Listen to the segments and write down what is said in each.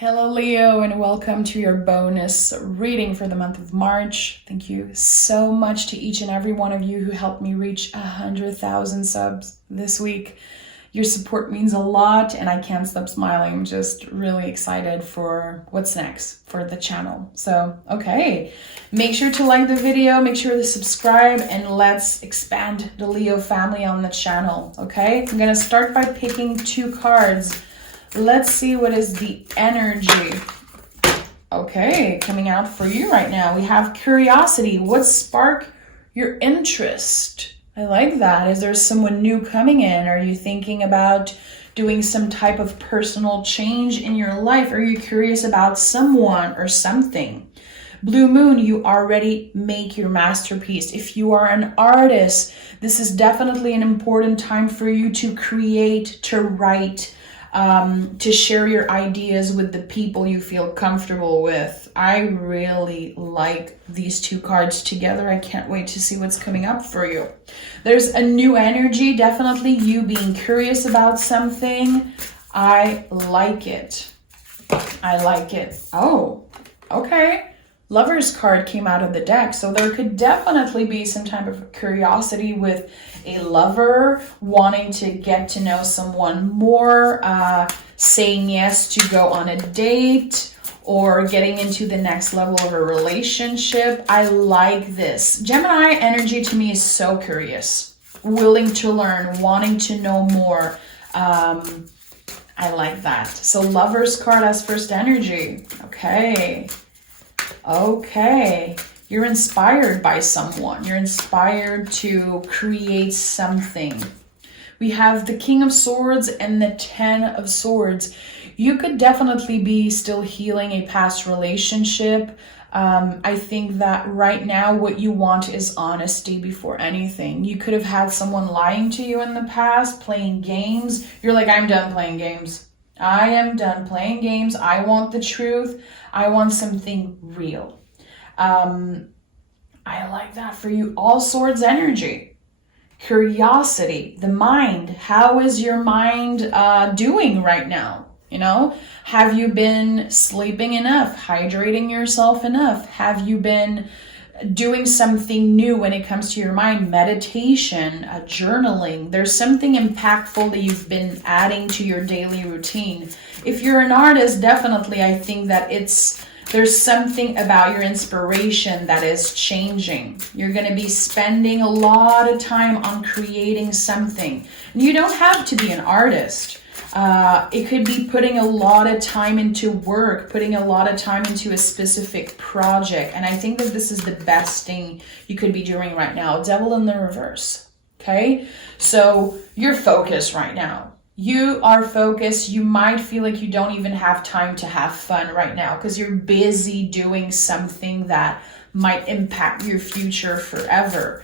Hello Leo, and welcome to your bonus reading for the month of March. Thank you so much to each and every one of you who helped me reach 100,000 subs this week. Your support means a lot and I can't stop smiling. I'm just really excited for what's next for the channel. So, okay, make sure to like the video, make sure to subscribe, and let's expand the Leo family on the channel, okay? I'm gonna start by picking two cards. Let's see what is the energy. Okay, coming out for you right now. We have curiosity. What sparked your interest? I like that. Is there someone new coming in? Are you thinking about doing some type of personal change in your life? Are you curious about someone or something? Blue Moon, you already make your masterpiece. If you are an artist, this is definitely an important time for you to create, to write, to share your ideas with the people you feel comfortable with. I really like these two cards together. I can't wait to see what's coming up for you. There's a new energy, definitely you being curious about something. I like it. I like it. Oh, okay. Lover's card came out of the deck, so there could definitely be some type of curiosity with a lover wanting to get to know someone more, saying yes to go on a date, or getting into the next level of a relationship. I like this. Gemini energy to me is so curious, willing to learn, wanting to know more. I like that. So Lover's card as first energy. Okay, you're inspired by someone. You're inspired to create something. We have the King of Swords and the Ten of Swords. You could definitely be still healing a past relationship. I think that right now what you want is honesty before anything. You could have had someone lying to you in the past, playing games. You're like, I'm done playing games. I am done playing games. I want the truth. I want something real. I like that for you. All Swords energy. Curiosity, the mind. How is your mind doing right now? You know, have you been sleeping enough? Hydrating yourself enough? Have you been doing something new when it comes to your mind? Meditation, journaling. There's something impactful that you've been adding to your daily routine. If you're an artist, definitely I think that there's something about your inspiration that is changing. You're going to be spending a lot of time on creating something. And you don't have to be an artist. It could be putting a lot of time into work, putting a lot of time into a specific project. And I think that this is the best thing you could be doing right now. Devil in the reverse. Okay? So you're focused right now. You are focused. You might feel like you don't even have time to have fun right now because you're busy doing something that might impact your future forever.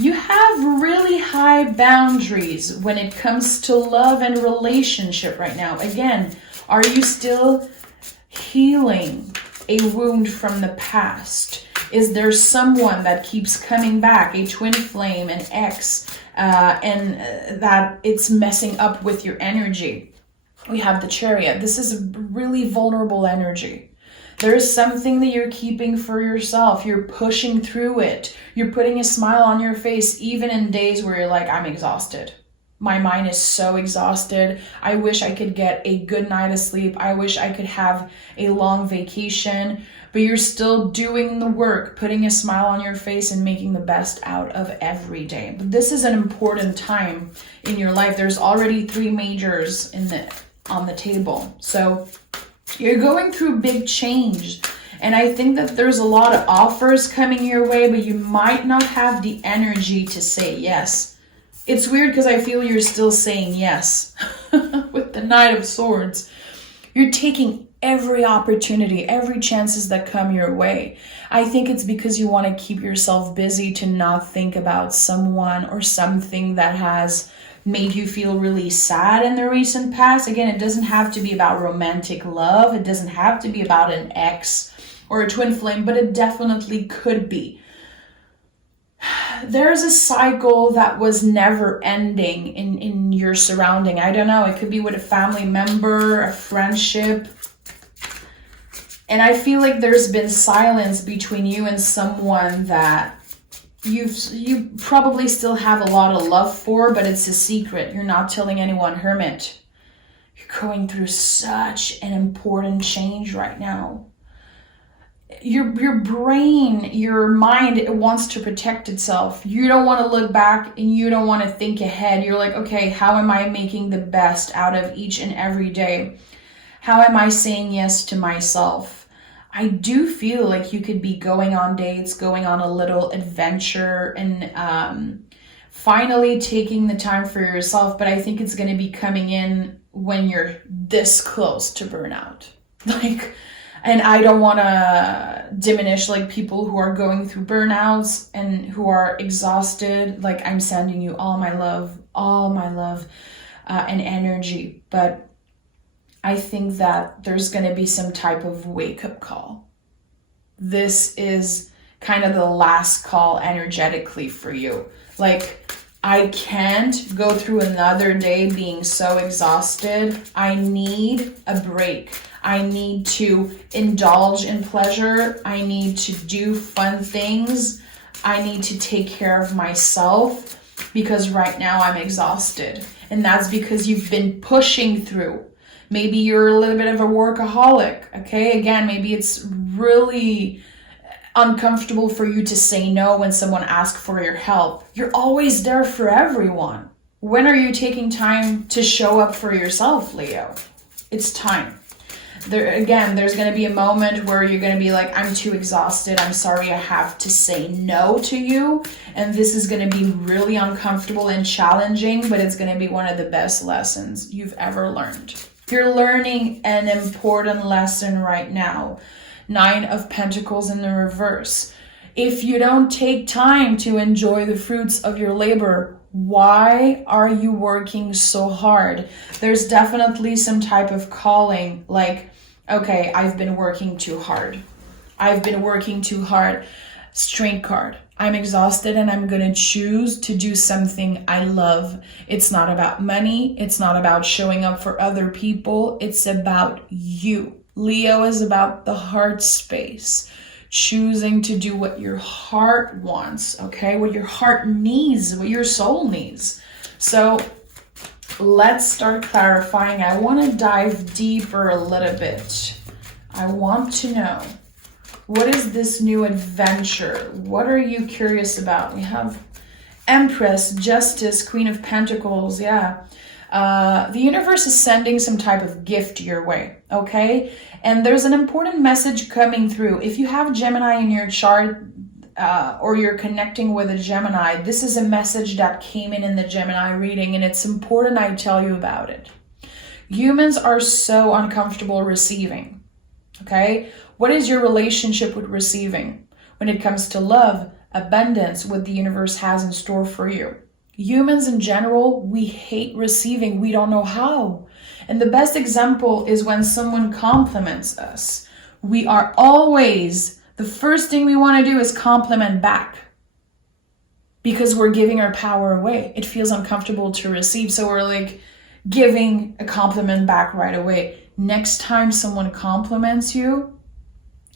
You have really high boundaries when it comes to love and relationship right now. Again, are you still healing a wound from the past? Is there someone that keeps coming back, a twin flame, an ex, and that it's messing up with your energy? We have the Chariot. This is a really vulnerable energy. There is something that you're keeping for yourself. You're pushing through it. You're putting a smile on your face even in days where you're like, I'm exhausted. My mind is so exhausted. I wish I could get a good night of sleep. I wish I could have a long vacation. But you're still doing the work, putting a smile on your face and making the best out of every day. But this is an important time in your life. There's already 3 majors on the table. So you're going through big change. And I think that there's a lot of offers coming your way, but you might not have the energy to say yes. It's weird because I feel you're still saying yes with the Knight of Swords. You're taking every opportunity, every chances that come your way. I think it's because you want to keep yourself busy to not think about someone or something that has made you feel really sad in the recent past. Again, it doesn't have to be about romantic love. It doesn't have to be about an ex or a twin flame, but it definitely could be. there's a cycle that was never ending in your surrounding. I don't know, it could be with a family member, a friendship. And I feel like there's been silence between you and someone that you probably still have a lot of love for, but it's a secret. You're not telling anyone. Hermit, you're going through such an important change right now. Your brain, your mind, it wants to protect itself. You don't want to look back and you don't want to think ahead. You're like, okay, how am I making the best out of each and every day? How am I saying yes to myself? I do feel like you could be going on dates, going on a little adventure, and finally taking the time for yourself. But I think it's going to be coming in when you're this close to burnout. And I don't want to diminish like people who are going through burnouts and who are exhausted. Like, I'm sending you all my love and energy. But I think that there's going to be some type of wake-up call. This is kind of the last call energetically for you. Like, I can't go through another day being so exhausted. I need a break. I need to indulge in pleasure. I need to do fun things. I need to take care of myself because right now I'm exhausted. And that's because you've been pushing through. Maybe you're a little bit of a workaholic, okay? Again, maybe it's really uncomfortable for you to say no when someone asks for your help. You're always there for everyone. When are you taking time to show up for yourself, Leo? It's time. There's going to be a moment where you're going to be like, I'm too exhausted. I'm sorry, I have to say no to you. And this is going to be really uncomfortable and challenging, but it's going to be one of the best lessons you've ever learned. You're learning an important lesson right now. 9 of Pentacles in the reverse. If you don't take time to enjoy the fruits of your labor, why are you working so hard? There's definitely some type of calling, like, okay, I've been working too hard. I've been working too hard. Strength card. I'm exhausted and I'm going to choose to do something I love. It's not about money. It's not about showing up for other people. It's about you. Leo is about the heart space. Choosing to do what your heart wants, okay? What your heart needs, what your soul needs. So let's start clarifying. I want to dive deeper a little bit. I want to know, what is this new adventure? What are you curious about? We have Empress, Justice, Queen of Pentacles. Yeah. The universe is sending some type of gift your way, okay? And there's an important message coming through. If you have Gemini in your chart or you're connecting with a Gemini, this is a message that came in the Gemini reading, and it's important I tell you about it. Humans are so uncomfortable receiving, okay? What is your relationship with receiving when it comes to love, abundance, what the universe has in store for you? Humans in general, we hate receiving. We don't know how. And the best example is when someone compliments us. We are always, the first thing we want to do is compliment back because we're giving our power away. It feels uncomfortable to receive. So we're like giving a compliment back right away. Next time someone compliments you,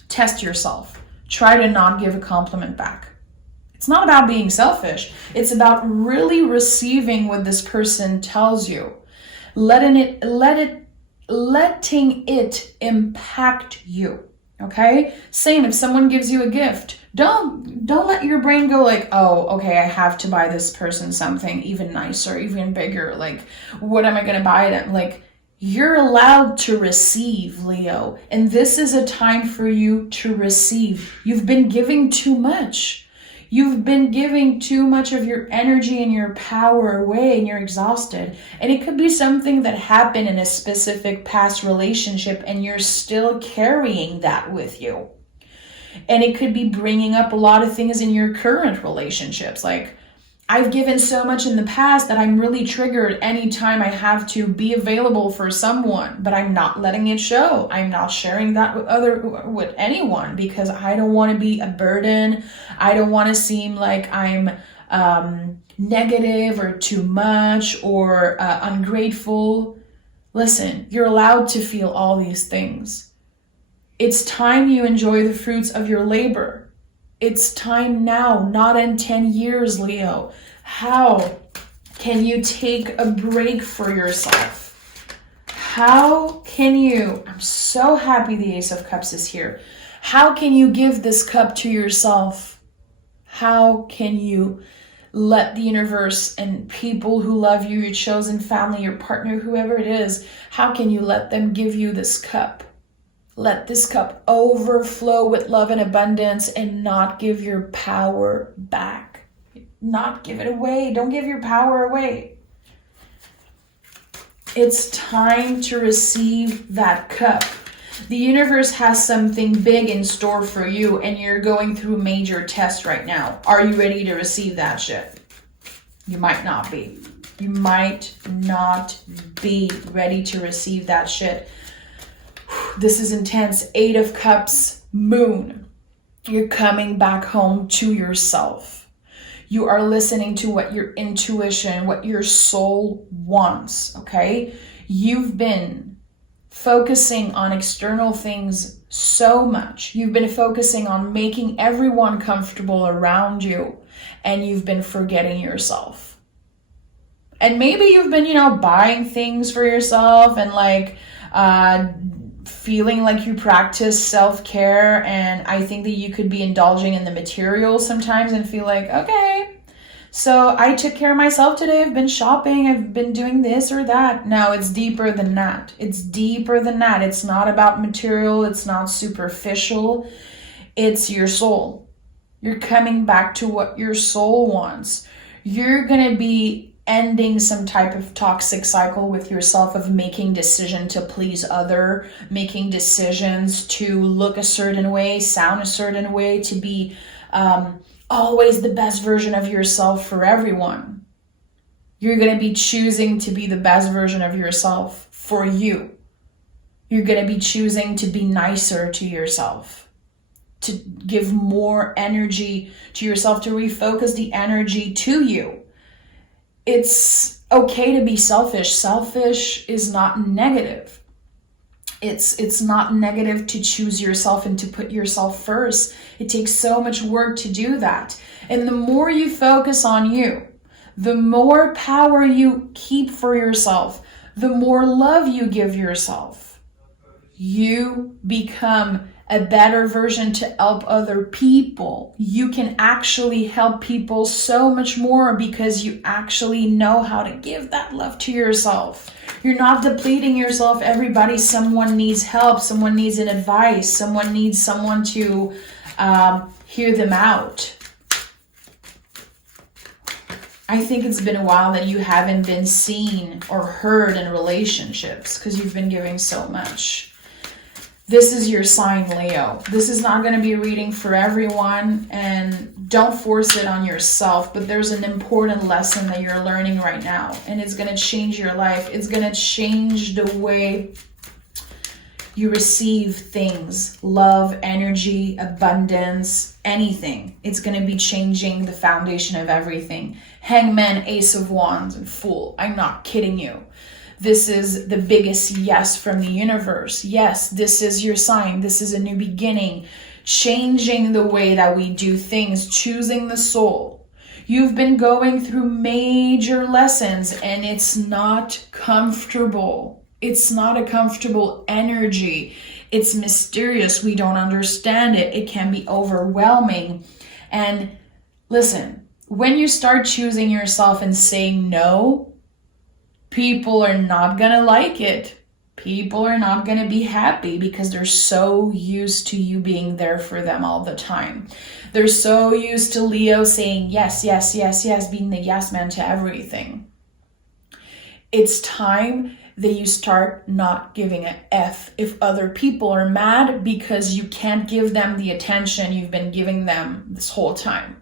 test yourself. Try to not give a compliment back. It's not about being selfish. It's about really receiving what this person tells you. Letting it impact you. Okay? Same, if someone gives you a gift, don't let your brain go like, oh, okay, I have to buy this person something even nicer, even bigger. Like, what am I going to buy them? Like, you're allowed to receive, Leo. And this is a time for you to receive. You've been giving too much. You've been giving too much of your energy and your power away and you're exhausted. And it could be something that happened in a specific past relationship and you're still carrying that with you. And it could be bringing up a lot of things in your current relationships. Like, I've given so much in the past that I'm really triggered anytime I have to be available for someone, but I'm not letting it show. I'm not sharing that with anyone because I don't want to be a burden. I don't want to seem like I'm negative or too much or ungrateful. Listen, you're allowed to feel all these things. It's time you enjoy the fruits of your labor. It's time now, not in 10 years, Leo. How can you take a break for yourself? How can you, I'm so happy the Ace of Cups is here. How can you give this cup to yourself? How can you let the universe and people who love you, your chosen family, your partner, whoever it is, how can you let them give you this cup? Let this cup overflow with love and abundance and not give your power back. Not give it away. Don't give your power away. It's time to receive that cup. The universe has something big in store for you and you're going through a major test right now. Are you ready to receive that shit? You might not be. You might not be ready to receive that shit. This is intense. 8 of Cups, Moon. You're coming back home to yourself. You are listening to what your intuition, what your soul wants, okay? You've been focusing on external things so much. You've been focusing on making everyone comfortable around you, and you've been forgetting yourself. And maybe you've been, buying things for yourself and feeling like you practice self-care, and I think that you could be indulging in the material sometimes and feel like, okay, so I took care of myself today, I've been shopping, I've been doing this or that. No, it's deeper than that. It's deeper than that. It's not about material, it's not superficial, it's your soul. You're coming back to what your soul wants. You're gonna be ending some type of toxic cycle with yourself of making decisions to please other, making decisions to look a certain way, sound a certain way, to be always the best version of yourself for everyone. You're going to be choosing to be the best version of yourself for you. You're going to be choosing to be nicer to yourself, to give more energy to yourself, to refocus the energy to you. It's okay to be selfish. Selfish is not negative. It's not negative to choose yourself and to put yourself first. It takes so much work to do that. And the more you focus on you, the more power you keep for yourself, the more love you give yourself. You become a better version to help other people. You can actually help people so much more because you actually know how to give that love to yourself. You're not depleting yourself. Someone needs help. Someone needs an advice. Someone needs someone to hear them out. I think it's been a while that you haven't been seen or heard in relationships because you've been giving so much. This is your sign, Leo. This is not going to be a reading for everyone, and don't force it on yourself, but there's an important lesson that you're learning right now, and it's going to change your life. It's going to change the way you receive things, love, energy, abundance, anything. It's going to be changing the foundation of everything. Hangman, Ace of Wands, and Fool. I'm not kidding you. This is the biggest yes from the universe. Yes, this is your sign. This is a new beginning. Changing the way that we do things. Choosing the soul. You've been going through major lessons and it's not comfortable. It's not a comfortable energy. It's mysterious. We don't understand it. It can be overwhelming. And listen, when you start choosing yourself and saying no, people are not going to like it. People are not going to be happy because they're so used to you being there for them all the time. They're so used to Leo saying yes, yes, yes, yes, being the yes man to everything. It's time that you start not giving a F if other people are mad because you can't give them the attention you've been giving them this whole time.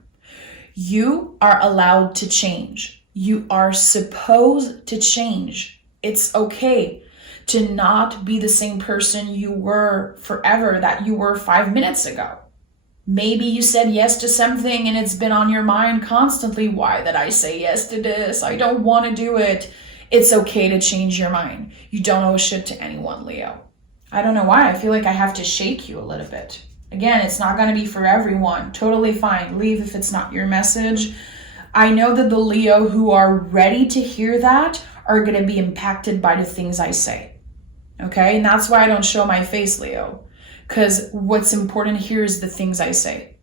You are allowed to change. You are supposed to change. It's okay to not be the same person you were forever that you were 5 minutes ago. Maybe you said yes to something and it's been on your mind constantly. Why did I say yes to this? I don't want to do it. It's okay to change your mind. You don't owe shit to anyone, Leo. I don't know why. I feel like I have to shake you a little bit. Again, it's not going to be for everyone. Totally fine. Leave if it's not your message. I know that the Leo who are ready to hear that are going to be impacted by the things I say. Okay? And that's why I don't show my face, Leo. Because what's important here is the things I say.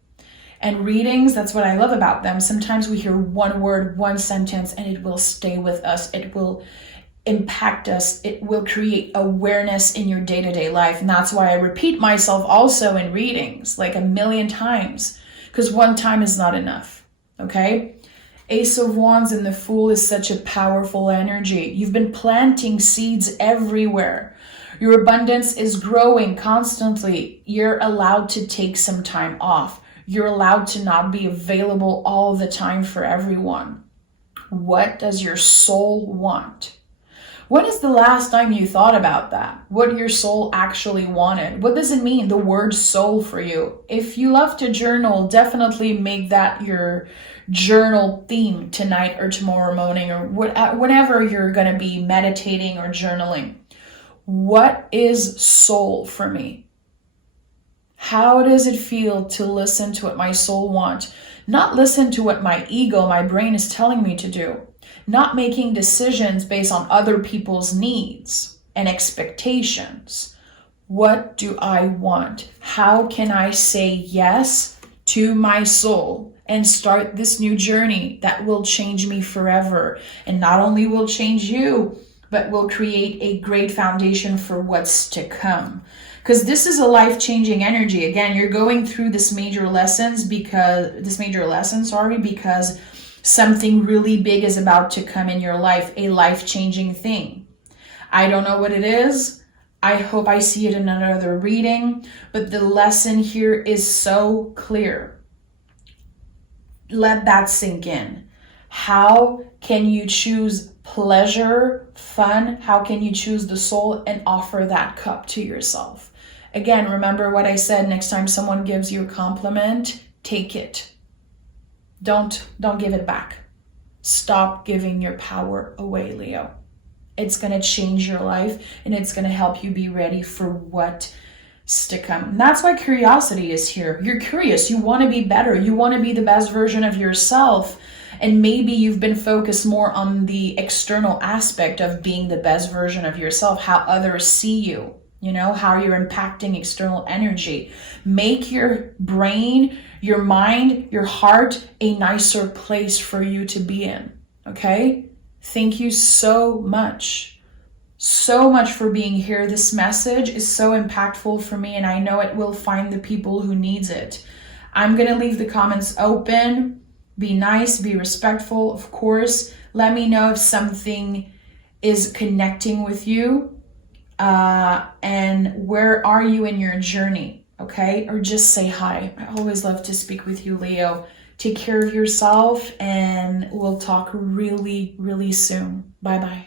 And readings, that's what I love about them. Sometimes we hear one word, one sentence, and it will stay with us. It will impact us. It will create awareness in your day-to-day life. And that's why I repeat myself also in readings like a million times, because one time is not enough. Okay? Ace of Wands and the Fool is such a powerful energy. You've been planting seeds everywhere. Your abundance is growing constantly. You're allowed to take some time off. You're allowed to not be available all the time for everyone. What does your soul want? When is the last time you thought about that? What your soul actually wanted? What does it mean, the word soul for you? If you love to journal, definitely make that your journal theme tonight or tomorrow morning or whenever you're going to be meditating or journaling. What is soul for me? How does it feel to listen to what my soul wants? Not listen to what my ego, my brain is telling me to do. Not making decisions based on other people's needs and expectations. What do I want? How can I say yes to my soul and start this new journey that will change me forever? And not only will change you, but will create a great foundation for what's to come. Because this is a life-changing energy. Again, you're going through this major lesson because something really big is about to come in your life, a life-changing thing. I don't know what it is. I hope I see it in another reading, but the lesson here is so clear. Let that sink in. How can you choose pleasure, fun? How can you choose the soul and offer that cup to yourself? Again, remember what I said. Next time someone gives you a compliment, take it. Don't give it back. Stop giving your power away, Leo. It's going to change your life and it's going to help you be ready for what's to come. And that's why curiosity is here. You're curious. You want to be better. You want to be the best version of yourself. And maybe you've been focused more on the external aspect of being the best version of yourself, how others see you, how you're impacting external energy. Make your brain, your mind, your heart a nicer place for you to be in. Okay? Thank you so much for being here. This message is so impactful for me, and I know it will find the people who needs it. I'm going to leave the comments open. Be nice, be respectful, of course. Let me know if something is connecting with you. And where are you in your journey? Okay? Or just say hi. I always love to speak with you, Leo. Take care of yourself, and we'll talk really, really soon. Bye-bye.